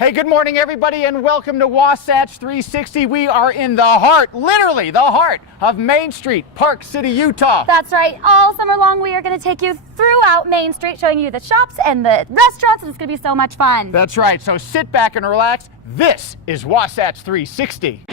Hey, good morning, everybody, and welcome to Wasatch 360. We are in the heart, literally the heart of Main Street, Park City, Utah. That's right. All summer long, we are going to take you throughout Main Street, showing you the shops and the restaurants, and it's going to be so much fun. That's right. So sit back and relax. This is Wasatch 360.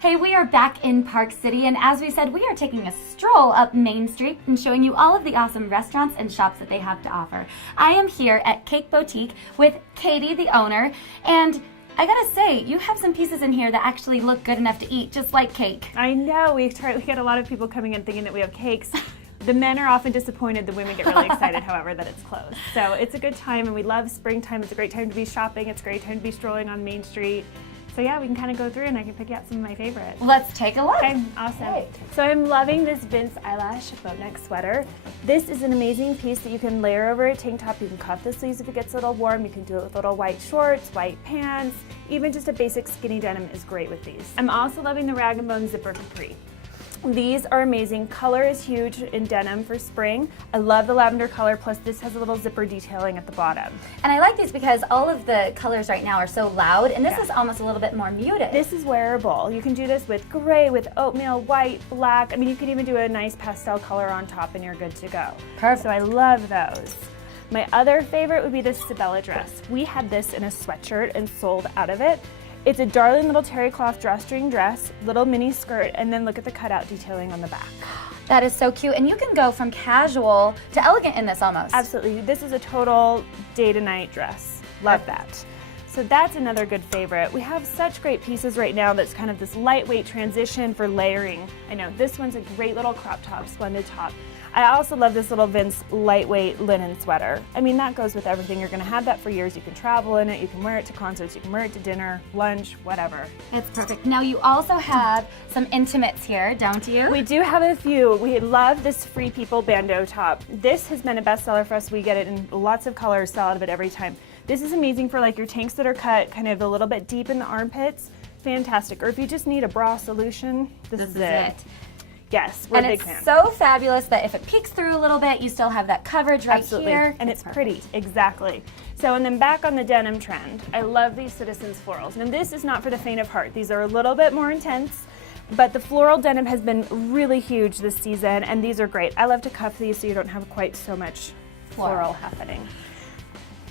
Hey, we are back in Park City, and as we said, we are taking a stroll up Main Street and showing you all of the awesome restaurants and shops that they have to offer. I am here at Cake Boutique with Katie, the owner, and I gotta say, you have some pieces in here that actually look good enough to eat, just like cake. I know, we get a lot of people coming in thinking that we have cakes. The men are often disappointed, the women get really excited, however, that it's closed. So it's a good time, and we love springtime. It's a great time to be shopping. It's a great time to be strolling on Main Street. So yeah, we can kind of go through and I can pick out some of my favorites. Let's take a look. Okay, awesome. Right. So I'm loving this Vince Eyelash boat neck sweater. This is an amazing piece that you can layer over a tank top. You can cuff the sleeves if it gets a little warm. You can do it with little white shorts, white pants. Even just a basic skinny denim is great with these. I'm also loving the Rag & Bone Zipper Capri. These are amazing. Color is huge in denim for spring. I love the lavender color, plus this has a little zipper detailing at the bottom. And I like these because all of the colors right now are so loud, and this is almost a little bit more muted. This is wearable. You can do this with gray, with oatmeal, white, black. I mean, you could even do a nice pastel color on top and you're good to go. Perfect. So I love those. My other favorite would be this Sabella dress. We had this in a sweatshirt and sold out of it. It's a darling little terry cloth drawstring dress, little mini skirt, and then look at the cutout detailing on the back. That is so cute, and you can go from casual to elegant in this almost. Absolutely. This is a total day to night dress. Love that. So that's another good favorite. We have such great pieces right now that's kind of this lightweight transition for layering. I know this one's a great little crop top, splendid top. I also love this little Vince lightweight linen sweater. I mean, that goes with everything. You're gonna have that for years. You can travel in it, you can wear it to concerts, you can wear it to dinner, lunch, whatever. It's perfect. Now you also have some intimates here, don't you? We do have a few. We love this Free People bandeau top. This has been a bestseller for us. We get it in lots of colors, sell out of it every time. This is amazing for like your tanks that are cut kind of a little bit deep in the armpits. Fantastic. Or if you just need a bra solution, this is it. Yes, we're a big fan. And it's so fabulous that if it peeks through a little bit, you still have that coverage right Absolutely. here. And it's pretty, exactly. So, and then back on the denim trend, I love these Citizens florals. Now this is not for the faint of heart. These are a little bit more intense, but the floral denim has been really huge this season, and these are great. I love to cuff these so you don't have quite so much floral happening.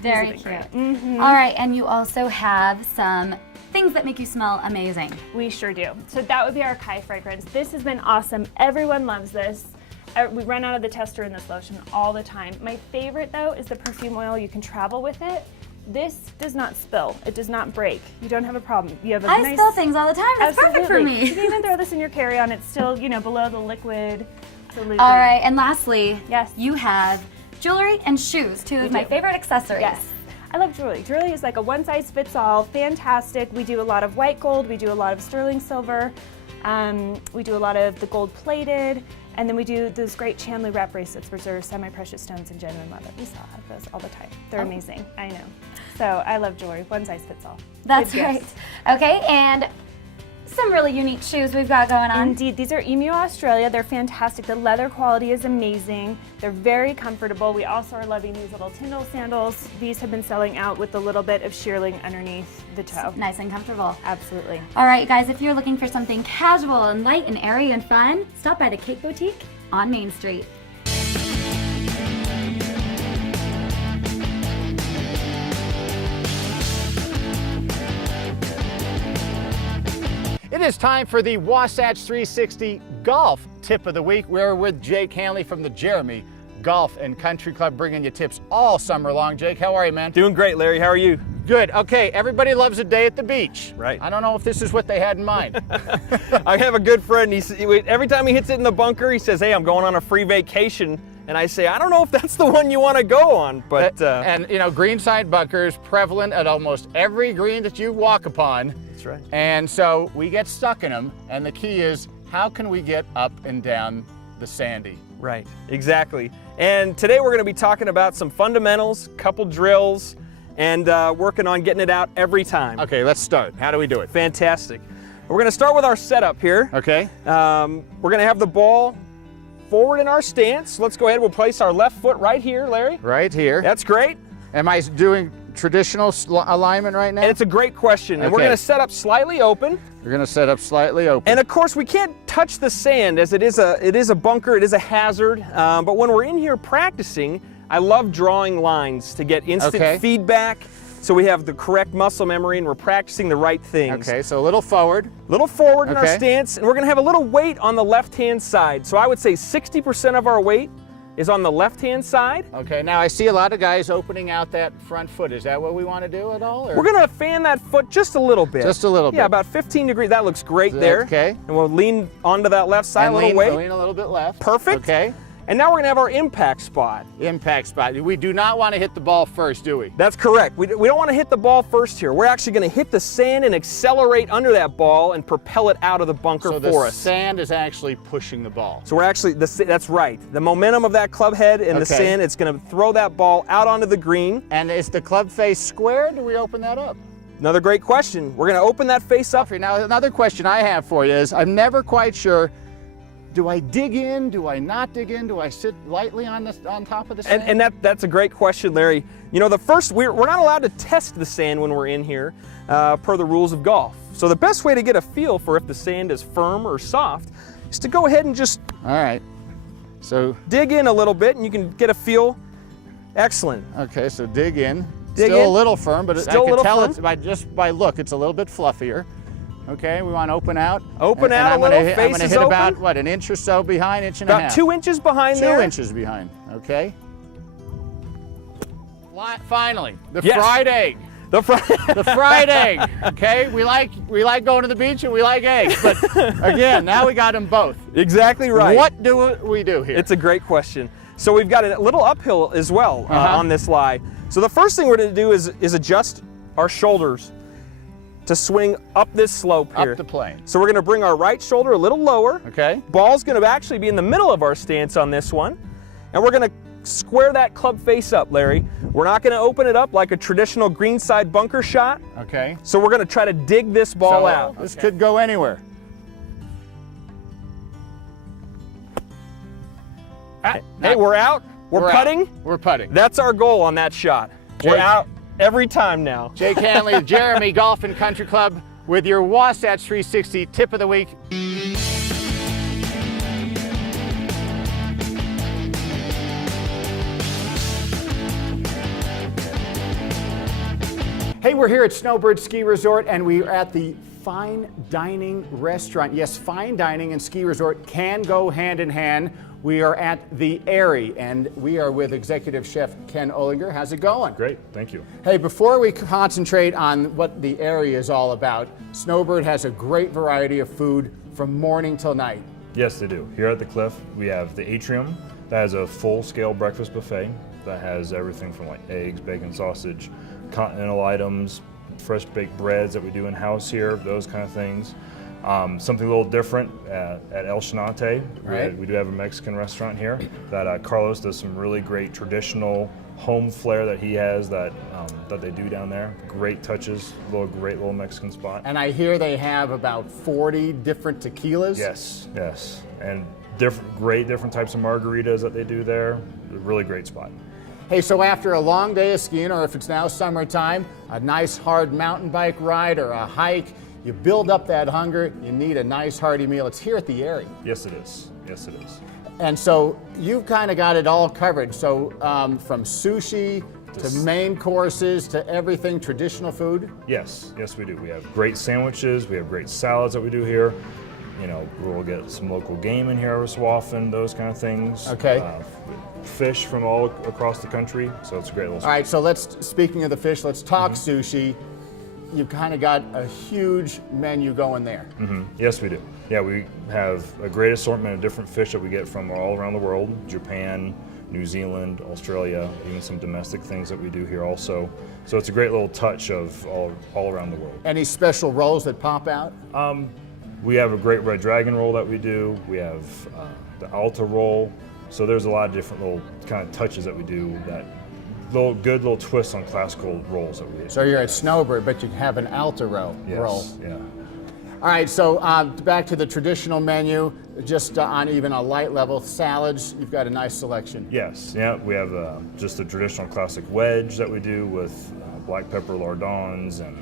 Very cute. All right, and you also have some things that make you smell amazing. We sure do. So that would be our Kai fragrance. This has been awesome. Everyone loves this. We run out of the tester in this lotion all the time. My favorite though is the perfume oil. You can travel with it. This does not spill. It does not break. You don't have a problem. You have a I spill things all the time. It's perfect for me. You can even throw this in your carry-on. It's still, you know, below the liquid. Absolutely. All right, and lastly, yes, you have jewelry and shoes, two of my favorite accessories. Yes. I love jewelry. Jewelry is like a one-size-fits-all, fantastic. We do a lot of white gold, we do a lot of sterling silver, we do a lot of the gold-plated, and then we do those great Chandler wrap bracelets, which are semi-precious stones and genuine leather. We still have those all the time. They're amazing, I know. So I love jewelry, one-size-fits-all. That's right. Okay, and some really unique shoes we've got going on. Indeed, these are Emu Australia. They're fantastic. The leather quality is amazing. They're very comfortable. We also are loving these little Tyndall sandals. These have been selling out with a little bit of shearling underneath the toe. Nice and comfortable. Absolutely. All right, guys, if you're looking for something casual and light and airy and fun, stop by the Cake Boutique on Main Street. It is time for the Wasatch 360 Golf Tip of the Week. We're with Jake Hanley from the Jeremy Golf and Country Club, bringing you tips all summer long. Jake, how are you, man? Doing great, Larry. How are you? Good. Okay, everybody loves a day at the beach. Right. I don't know if this is what they had in mind. I have a good friend. Every time he hits it in the bunker, he says, hey, I'm going on a free vacation. And I say, I don't know if that's the one you want to go on, but... And, you know, greenside bunkers prevalent at almost every green that you walk upon. That's right. And so we get stuck in them, and the key is, how can we get up and down the sandy? Right, exactly. And today we're going to be talking about some fundamentals, couple drills, and working on getting it out every time. Okay, let's start. How do we do it? Fantastic. We're going to start with our setup here. Okay. We're going to have the ball forward in our stance. Let's go ahead. We'll place our left foot right here, Larry. Right here. That's great. Am I doing traditional alignment right now? And it's a great question. And we're Okay. going to set up slightly open. We're going to set up slightly open. And of course, we can't touch the sand as it is a bunker, it is a hazard. But when we're in here practicing, I love drawing lines to get instant feedback. So we have the correct muscle memory and we're practicing the right things. Okay, so a little forward. Little forward in our stance, and we're gonna have a little weight on the left-hand side. So I would say 60% of our weight is on the left-hand side. Okay, now I see a lot of guys opening out that front foot. Is that what we want to do at all? Or? We're gonna fan that foot just a little bit. Just a little bit. Yeah, about 15 degrees. That looks great there. Okay. And we'll lean onto that left side and a little weight. lean a little bit left. Perfect. Okay. And now we're gonna have our impact spot. Impact spot. We do not want to hit the ball first, do we? That's correct. We don't want to hit the ball first here. We're actually going to hit the sand and accelerate under that ball and propel it out of the bunker so for us. the sand is actually pushing the ball. So we're actually, that's right. The momentum of that club head and the sand, it's going to throw that ball out onto the green. And is the club face square? Do we open that up? Another great question. We're going to open that face up. Now, another question I have for you is, I'm never quite sure, do I dig in? Do I not dig in? Do I sit lightly on top of the sand? And that's a great question, Larry. You know, we're not allowed to test the sand when we're in here per the rules of golf. So the best way to get a feel for if the sand is firm or soft is to go ahead and just all right. So dig in a little bit and you can get a feel. Excellent. Okay, so dig in. Dig Still in. A little firm, but Still I can tell firm. it's just by look, it's a little bit fluffier. Okay, we want to open out. Open out a little, face is open. I'm going to hit about, what, an inch or so behind, inch and a half? About 2 inches behind there. 2 inches behind, okay. Finally, the Yes. fried egg. The fried egg, okay? We like going to the beach and we like eggs, but again, now we got them both. Exactly right. What do we do here? It's a great question. So we've got a little uphill as well on this lie. So the first thing we're going to do is adjust our shoulders to swing up this slope here. Up the plane. So we're going to bring our right shoulder a little lower. Okay. Ball's going to actually be in the middle of our stance on this one. And we're going to square that club face up, Larry. We're not going to open it up like a traditional greenside bunker shot. Okay. So we're going to try to dig this ball out. This could go anywhere. Hey, we're out. We're putting. Out. We're putting. That's our goal on that shot. We're out every time now. Jake Hanley, Jeremy Golf and Country Club with your Wasatch 360 tip of the week. Hey, we're here at Snowbird Ski Resort and we are at the Fine Dining Restaurant. Yes, fine dining and ski resort can go hand in hand. We are at the Airy and we are with Executive Chef Ken Olinger. How's it going? Great, thank you. Hey, before we concentrate on what the Airy is all about, Snowbird has a great variety of food from morning till night. Yes, they do. Here at the Cliff, we have the Atrium that has a full-scale breakfast buffet that has everything from like eggs, bacon, sausage, continental items, fresh baked breads that we do in-house here, those kind of things. Something a little different at El Chinante. Right. We do have a Mexican restaurant here that Carlos does some really great traditional home flair that he has that they do down there. Great touches, great little Mexican spot. And I hear they have about 40 different tequilas. Yes, yes. And different types of margaritas that they do there. A really great spot. Hey, so after a long day of skiing, or if it's now summertime, a nice hard mountain bike ride or a hike, you build up that hunger, you need a nice hearty meal. It's here at the Airy. Yes, it is. Yes, it is. And so you've kind of got it all covered. So from sushi to main courses to everything, traditional food? Yes, yes we do. We have great sandwiches, we have great salads that we do here. You know, we'll get some local game in here every so often, those kind of things. Okay. Fish from all across the country, so it's a great little All right, so speaking of the fish, let's talk sushi. You've kind of got a huge menu going there. Yes, we do. Yeah, we have a great assortment of different fish that we get from all around the world, Japan, New Zealand, Australia, even some domestic things that we do here also. So it's a great little touch of all around the world. Any special rolls that pop out? We have a great red dragon roll that we do. We have the Alta roll. So there's a lot of different little kind of touches that we do, that good little twists on classical rolls that we do. So you're at Snowbird, but you have an alto roll. Yes, yeah. All right, so back to the traditional menu, just on even a light level, salads, you've got a nice selection. Yes, yeah, we have just a traditional classic wedge that we do with black pepper lardons and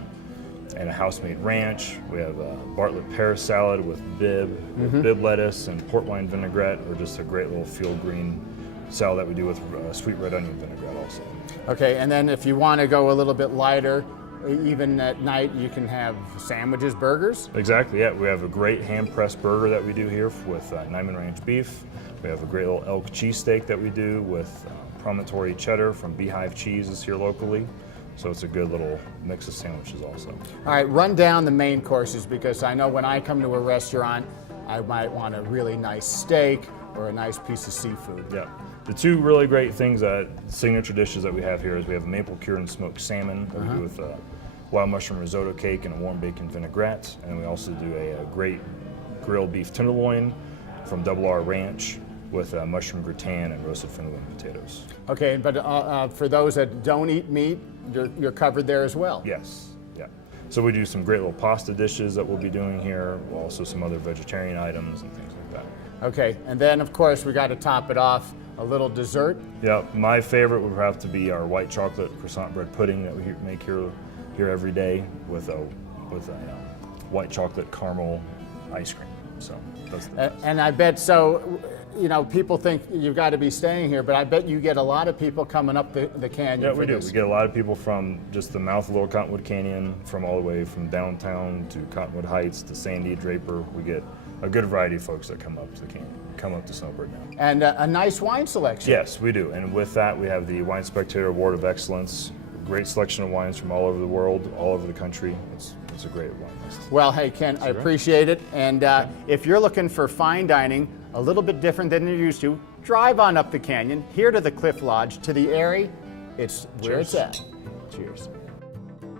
a house-made ranch. We have a Bartlett pear salad with bib lettuce and port wine vinaigrette, or just a great little field green salad that we do with sweet red onion vinaigrette also. Okay, and then if you want to go a little bit lighter, even at night, you can have sandwiches, burgers? Exactly, yeah. We have a great hand-pressed burger that we do here with Nyman Ranch beef. We have a great little elk cheesesteak that we do with promontory cheddar from Beehive Cheeses here locally. So it's a good little mix of sandwiches also. All right, run down the main courses, because I know when I come to a restaurant, I might want a really nice steak or a nice piece of seafood. Yeah. The two really great things, signature dishes that we have here, is we have a maple cured and smoked salmon that we do with wild mushroom risotto cake and a warm bacon vinaigrette. And we also do a great grilled beef tenderloin from Double R Ranch with mushroom gratin and roasted fennel and potatoes. Okay, but for those that don't eat meat, you're covered there as well. Yes, yeah. So we do some great little pasta dishes that we'll be doing here, also some other vegetarian items and things like that. Okay, and then of course we got to top it off, a little dessert. Yeah, my favorite would have to be our white chocolate croissant bread pudding that we make here every day with a white chocolate caramel ice cream. So that's the best. And I bet so. You know, people think you've got to be staying here, but I bet you get a lot of people coming up the canyon. Yeah, for we do. this. We get a lot of people from just the mouth of Little Cottonwood Canyon, from all the way from downtown to Cottonwood Heights to Sandy, Draper. We get a good variety of folks that come up to the canyon, come up to Snowbird now. And a nice wine selection. Yes, we do. And with that, we have the Wine Spectator Award of Excellence. Great selection of wines from all over the world, all over the country. It's a great wine list. Well, hey, Ken, I appreciate it. And if you're looking for fine dining, a little bit different than you're used to, drive on up the canyon, here to the Cliff Lodge, to the Airy. It's where it's at. Cheers.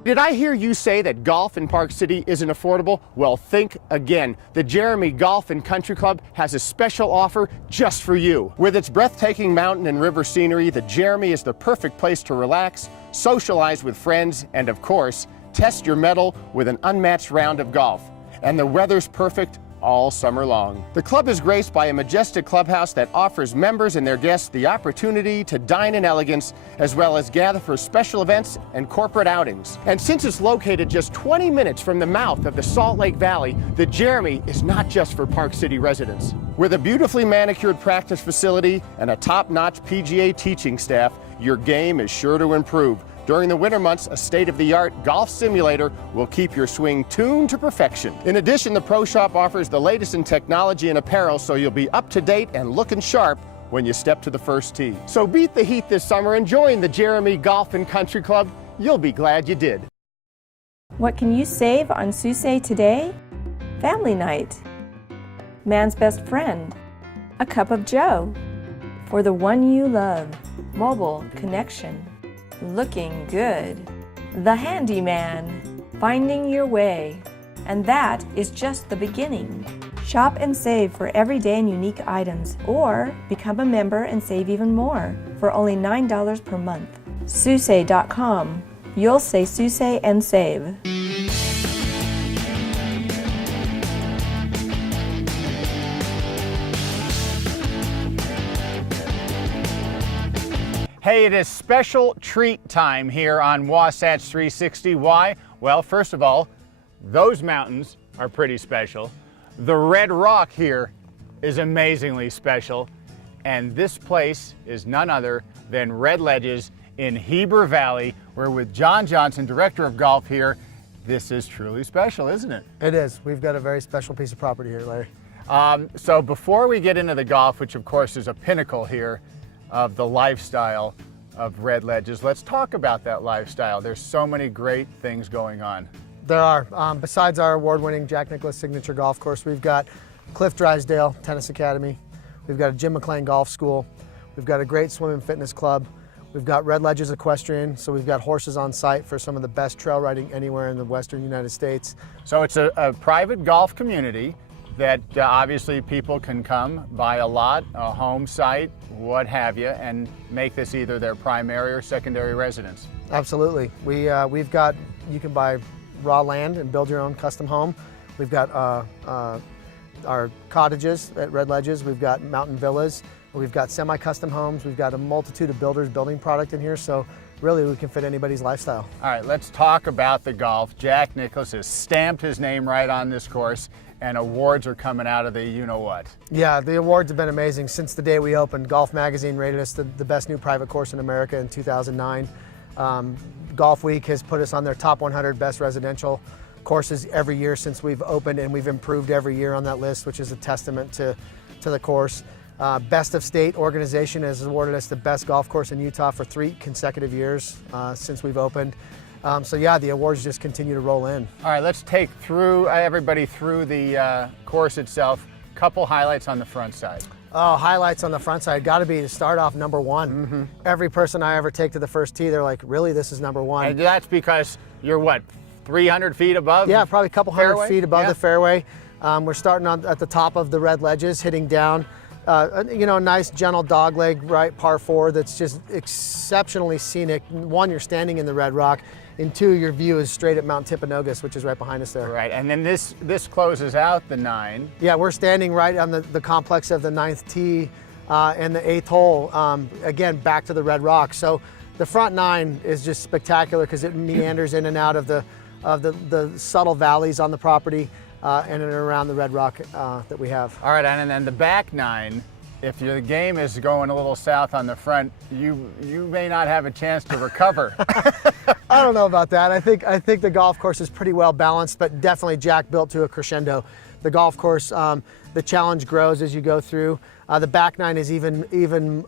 Did I hear you say that golf in Park City isn't affordable? Well, think again. The Jeremy Golf and Country Club has a special offer just for you. With its breathtaking mountain and river scenery, the Jeremy is the perfect place to relax, socialize with friends, and of course, test your mettle with an unmatched round of golf. And the weather's perfect all summer long. The club is graced by a majestic clubhouse that offers members and their guests the opportunity to dine in elegance, as well as gather for special events and corporate outings. And since it's located just 20 minutes from the mouth of the Salt Lake Valley, the Jeremy is not just for Park City residents. With a beautifully manicured practice facility and a top-notch PGA teaching staff, your game is sure to improve. During the winter months, a state-of-the-art golf simulator will keep your swing tuned to perfection. In addition, the Pro Shop offers the latest in technology and apparel, so you'll be up to date and looking sharp when you step to the first tee. So beat the heat this summer and join the Jeremy Golf and Country Club. You'll be glad you did. What can you save on Susay today? Family night. Man's best friend. A cup of joe. For the one you love. Mobile connection. Looking good. The handyman. Finding your way. And that is just the beginning. Shop and save for everyday and unique items, or become a member and save even more for only $9 per month. Susay.com. You'll say Susay and save. Hey, it is special treat time here on Wasatch 360. Why? Well, first of all, those mountains are pretty special. The red rock here is amazingly special. And this place is none other than Red Ledges in Heber Valley. We're with John Johnson, Director of Golf here. This is truly special, isn't it? It is. We've got a very special piece of property here, Larry. So before we get into the golf, which of course is a pinnacle here of the lifestyle of Red Ledges, let's talk about that lifestyle. There's so many great things going on. There are. Besides our award-winning Jack Nicklaus Signature Golf Course, we've got Cliff Drysdale Tennis Academy. We've got a Jim McLean Golf School. We've got a great swim and fitness club. We've got Red Ledges Equestrian, so we've got horses on site for some of the best trail riding anywhere in the western United States. So it's a private golf community, that obviously people can come, buy a lot, a home site, what have you, and make this either their primary or secondary residence. Absolutely. We've got, you can buy raw land and build your own custom home. We've got our cottages at Red Ledges. We've got mountain villas. We've got semi-custom homes. We've got a multitude of builders building product in here. So really we can fit anybody's lifestyle. All right, let's talk about the golf. Jack Nicklaus has stamped his name right on this course, and awards are coming out of the you-know-what. Yeah, the awards have been amazing. Since the day we opened, Golf Magazine rated us the best new private course in America in 2009. Golf Week has put us on their top 100 best residential courses every year since we've opened, and we've improved every year on that list, which is a testament to the course. Best of State organization has awarded us the best golf course in Utah for 3 consecutive years since we've opened. So yeah, the awards just continue to roll in. All right, let's take everybody through the course itself. Couple highlights on the front side. Oh, highlights on the front side, got to be to start off number 1. Mm-hmm. Every person I ever take to the first tee, they're like, really, this is number 1? And that's because you're what, 300 feet above? Yeah, probably a couple hundred feet above yeah. the fairway. We're starting at the top of the Red Ledges, hitting down. You know, a nice gentle dogleg right par 4 that's just exceptionally scenic. 1, you're standing in the red rock, and 2, your view is straight at Mount Timpanogus, which is right behind us there. Right, and then this closes out the 9. Yeah, we're standing right on the complex of the 9th tee and the 8th hole, again, back to the red rock. So the front 9 is just spectacular because it meanders in and out of the subtle valleys on the property and around the red rock that we have. All right, and then the back 9, if the game is going a little south on the front, you may not have a chance to recover. I don't know about that. I think the golf course is pretty well balanced, but definitely Jack built to a crescendo. The golf course, the challenge grows as you go through. The back 9 is even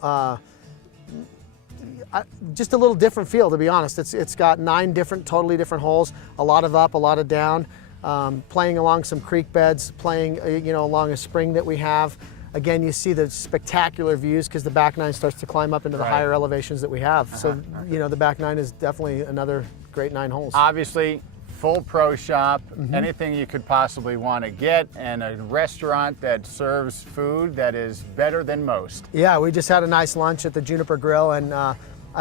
just a little different feel, to be honest. It's got 9 totally different holes, a lot of up, a lot of down, playing along some creek beds, playing along a spring that we have. Again, you see the spectacular views because the back 9 starts to climb up into the higher elevations that we have. So, the back 9 is definitely another great 9 holes. Obviously, full pro shop, anything you could possibly want to get, and a restaurant that serves food that is better than most. Yeah, we just had a nice lunch at the Juniper Grill, and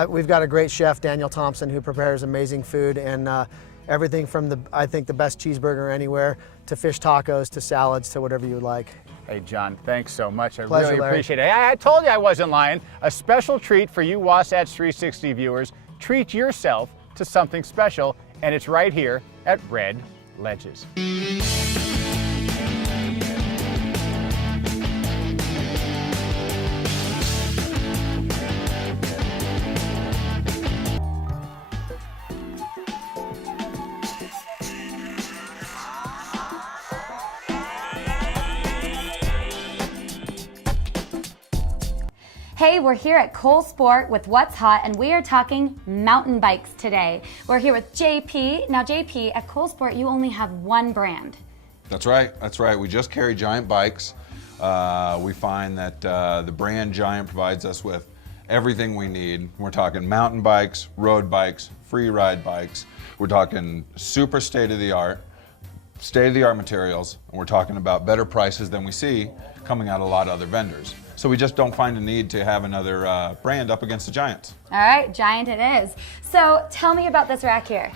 we've got a great chef, Daniel Thompson, who prepares amazing food, and everything from I think the best cheeseburger anywhere, to fish tacos, to salads, to whatever you would like. Hey, John, thanks so much. I Pleasure, really Larry. appreciate it. I told you I wasn't lying. A special treat for you Wasatch 360 viewers. Treat yourself to something special, and it's right here at Red Ledges. Hey, we're here at Cole Sport with What's Hot, and we are talking mountain bikes today. We're here with JP. Now, JP, at Cole Sport, you only have one brand. That's right. We just carry Giant bikes. We find that the brand Giant provides us with everything we need. We're talking mountain bikes, road bikes, free ride bikes. We're talking super state-of-the-art materials, and we're talking about better prices than we see coming out of a lot of other vendors. So we just don't find a need to have another brand up against the Giants. All right, Giant it is. So tell me about this rack here.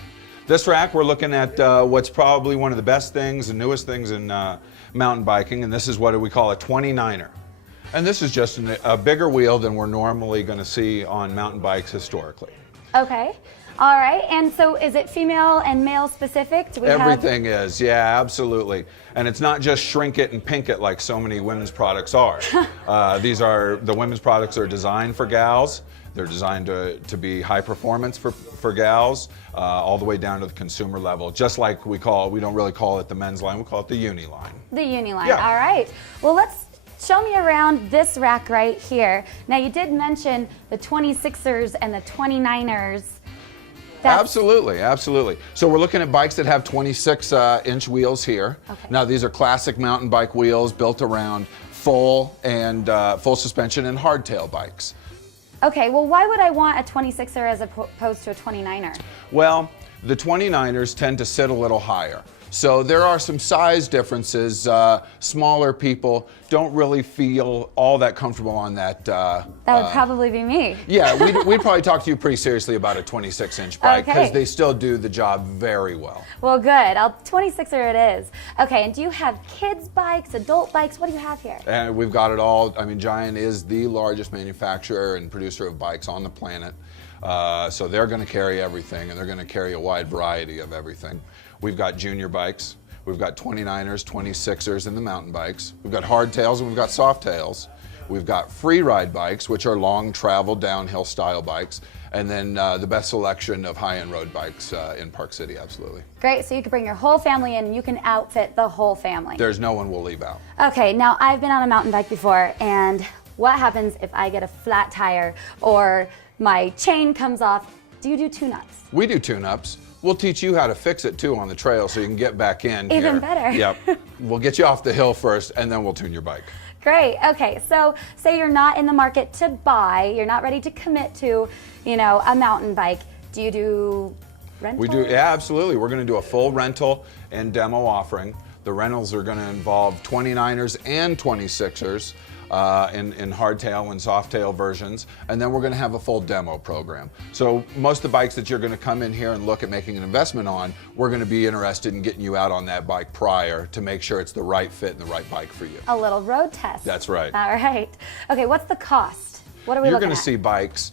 This rack, we're looking at what's probably one of the best things and newest things in mountain biking, and this is what we call a 29er. And this is just a bigger wheel than we're normally going to see on mountain bikes historically. Okay. All right, and so is it female and male specific? Do we Everything is, yeah, absolutely. And it's not just shrink it and pink it like so many women's products are. The women's products are designed for gals. They're designed to be high performance for gals, all the way down to the consumer level. Just like we don't really call it the men's line, we call it the uni line. The uni line, Yeah. All right. Well, let's show me around this rack right here. Now, you did mention the 26ers and the 29ers. Absolutely. So we're looking at bikes that have 26-inch wheels here. Okay. Now these are classic mountain bike wheels built around full suspension and hardtail bikes. Okay, well, why would I want a 26er as opposed to a 29er? Well, the 29ers tend to sit a little higher. So there are some size differences. Smaller people don't really feel all that comfortable on that. That would probably be me. Yeah, we'd probably talk to you pretty seriously about a 26-inch bike because Okay. they still do the job very well. Well, good. 26er it is. Okay, and do you have kids' bikes, adult bikes? What do you have here? And we've got it all. I mean, Giant is the largest manufacturer and producer of bikes on the planet. So they're going to carry everything, and they're going to carry a wide variety of everything. We've got junior bikes. We've got 29ers, 26ers, and the mountain bikes. We've got hardtails and we've got softtails. We've got free ride bikes, which are long travel downhill style bikes. And then the best selection of high-end road bikes in Park City, absolutely. Great, so you can bring your whole family in and you can outfit the whole family. There's no one we'll leave out. Okay, now I've been on a mountain bike before, and what happens if I get a flat tire or my chain comes off? Do you do tune-ups? We do tune-ups. We'll teach you how to fix it too on the trail so you can get back in Even here. better. Yep. We'll get you off the hill first and then we'll tune your bike. Great, okay, so say you're not in the market to buy, you're not ready to commit to, a mountain bike. Do you do rentals? We do, yeah, absolutely. We're going to do a full rental and demo offering. The rentals are going to involve 29ers and 26ers. In hardtail and softtail versions, and then we're going to have a full demo program. So most of the bikes that you're going to come in here and look at making an investment on, we're going to be interested in getting you out on that bike prior to make sure it's the right fit and the right bike for you. A little road test. That's right. All right. Okay, what's the cost? What are we You're looking going at? to see bikes,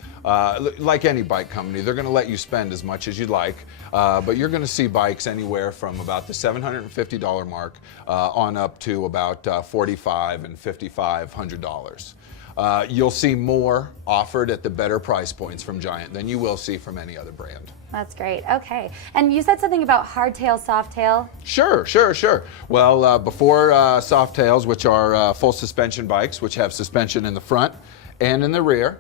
like any bike company, they're going to let you spend as much as you'd like, but you're going to see bikes anywhere from about the $750 mark on up to about $4,500 and $5,500. You'll see more offered at the better price points from Giant than you will see from any other brand. That's great. Okay. And you said something about hardtail, softtail. Sure. Well, before softtails, which are full suspension bikes, which have suspension in the front and in the rear,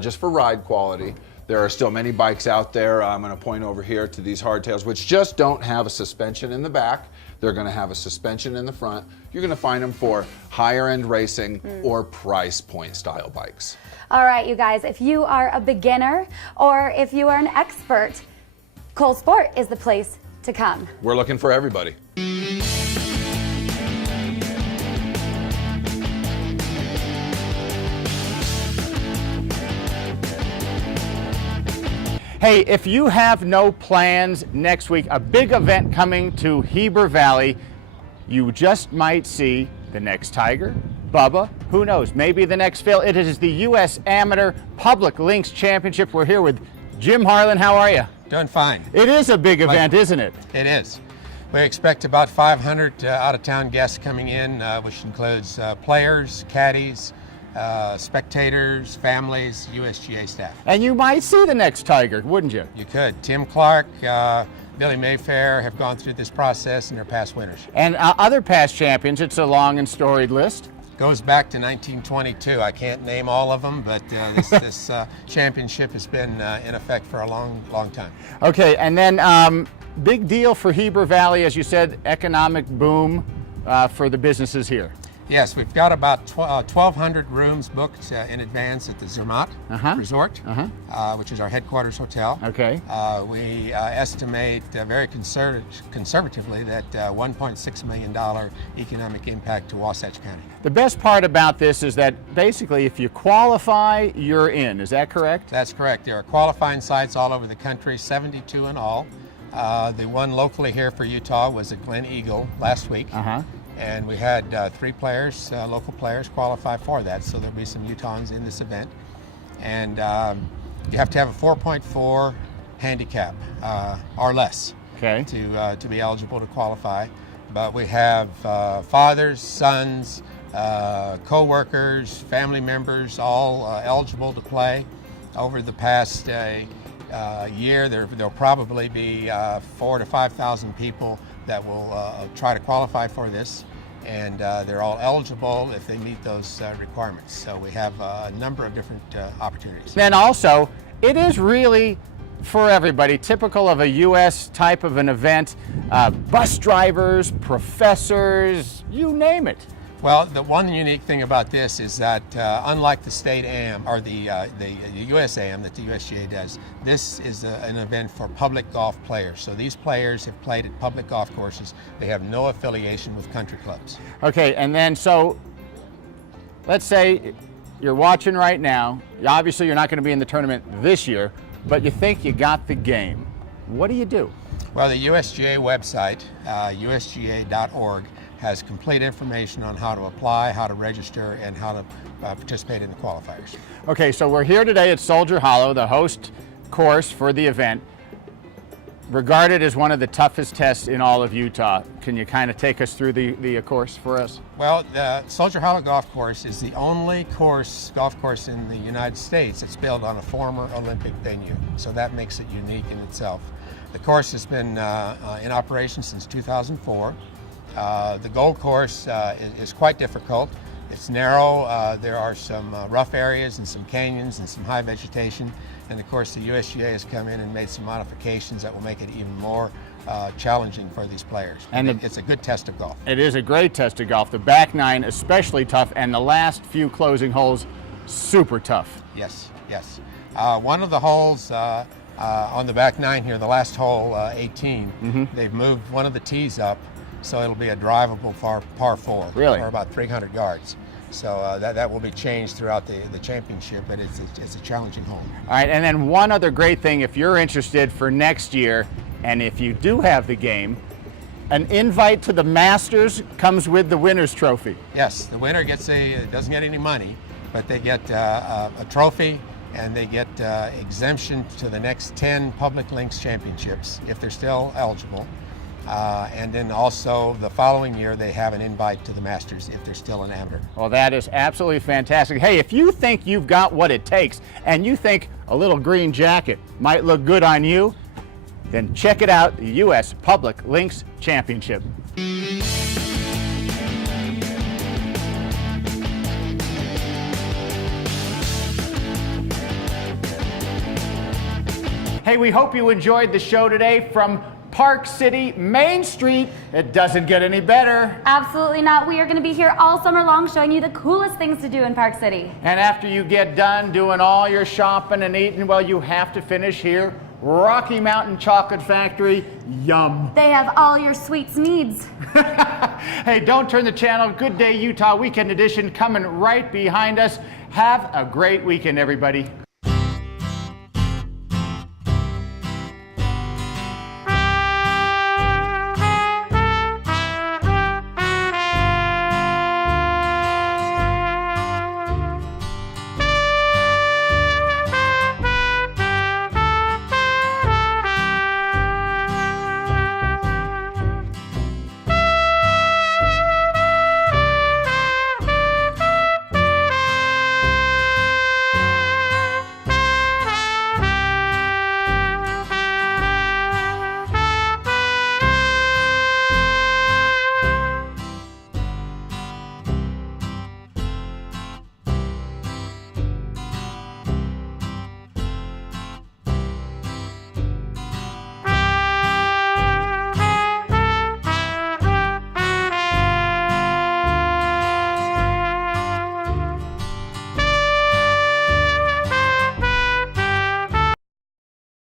just for ride quality. There are still many bikes out there. I'm going to point over here to these hardtails, which just don't have a suspension in the back. They're going to have a suspension in the front. You're going to find them for higher end racing or price point style bikes. All right, you guys, if you are a beginner or if you are an expert, Cole Sport is the place to come. We're looking for everybody. Hey, if you have no plans next week, a big event coming to Heber Valley, you just might see the next Tiger, Bubba, who knows, maybe the next Phil. It is the U.S. Amateur Public Links Championship. We're here with Jim Harlan. How are you? Doing fine. It is a big event, isn't it? It is. We expect about 500 out-of-town guests coming in, which includes players, caddies, spectators, families, USGA staff. And you might see the next Tiger, wouldn't you? You could. Tim Clark, Billy Mayfair have gone through this process and they're past winners. And other past champions, it's a long and storied list. Goes back to 1922. I can't name all of them, but this championship has been in effect for a long, long time. Okay, and then big deal for Heber Valley, as you said, economic boom for the businesses here. Yes, we've got about 1,200 rooms booked in advance at the Zermatt Resort, which is our headquarters hotel. Okay. We estimate very conservatively that $1.6 million economic impact to Wasatch County. The best part about this is that basically if you qualify, you're in. Is that correct? That's correct. There are qualifying sites all over the country, 72 in all. The one locally here for Utah was at Glen Eagle last week. And we had 3 players, local players, qualify for that. So there'll be some Utahns in this event. And you have to have a 4.4 handicap or less to be eligible to qualify. But we have fathers, sons, co-workers, family members, all eligible to play. Over the past year, there'll probably be 4,000 to 5,000 people that will try to qualify for this, and they're all eligible if they meet those requirements. So we have a number of different opportunities. Then also, it is really for everybody, typical of a U.S. type of an event. Bus drivers, professors, you name it. Well, the one unique thing about this is that unlike the state AM or the US AM that the USGA does, this is an event for public golf players. So these players have played at public golf courses. They have no affiliation with country clubs. Okay, and then so let's say you're watching right now. Obviously, you're not going to be in the tournament this year, but you think you got the game. What do? Well, the USGA website, usga.org, has complete information on how to apply, how to register, and how to participate in the qualifiers. Okay, so we're here today at Soldier Hollow, the host course for the event, regarded as one of the toughest tests in all of Utah. Can you kind of take us through the course for us? Well, the Soldier Hollow Golf Course is the only golf course in the United States that's built on a former Olympic venue, so that makes it unique in itself. The course has been in operation since 2004. The gold course is quite difficult. It's narrow, there are some rough areas and some canyons and some high vegetation, and of course the USGA has come in and made some modifications that will make it even more challenging for these players. And it's a good test of golf. It is a great test of golf. The back nine especially tough, and the last few closing holes super tough. Yes, yes. One of the holes on the back nine here, the last hole, 18, they've moved one of the tees up, so it'll be a drivable par 4. Really? Or about 300 yards. So that will be changed throughout the championship, but it's a challenging hole. All right, and then one other great thing, if you're interested for next year, and if you do have the game, an invite to the Masters comes with the winner's trophy. Yes, the winner doesn't get any money, but they get a trophy, and they get exemption to the next 10 public links championships if they're still eligible. And then also the following year they have an invite to the Masters if they're still an amateur. Well, that is absolutely fantastic. Hey, if you think you've got what it takes and you think a little green jacket might look good on you, then check it out, the U.S. Public Links Championship. Hey, we hope you enjoyed the show today from Park City, Main Street. It doesn't get any better. Absolutely not. We are going to be here all summer long showing you the coolest things to do in Park City. And after you get done doing all your shopping and eating, well, you have to finish here. Rocky Mountain Chocolate Factory, yum. They have all your sweets needs. Hey, don't turn the channel. Good Day Utah Weekend Edition coming right behind us. Have a great weekend, everybody.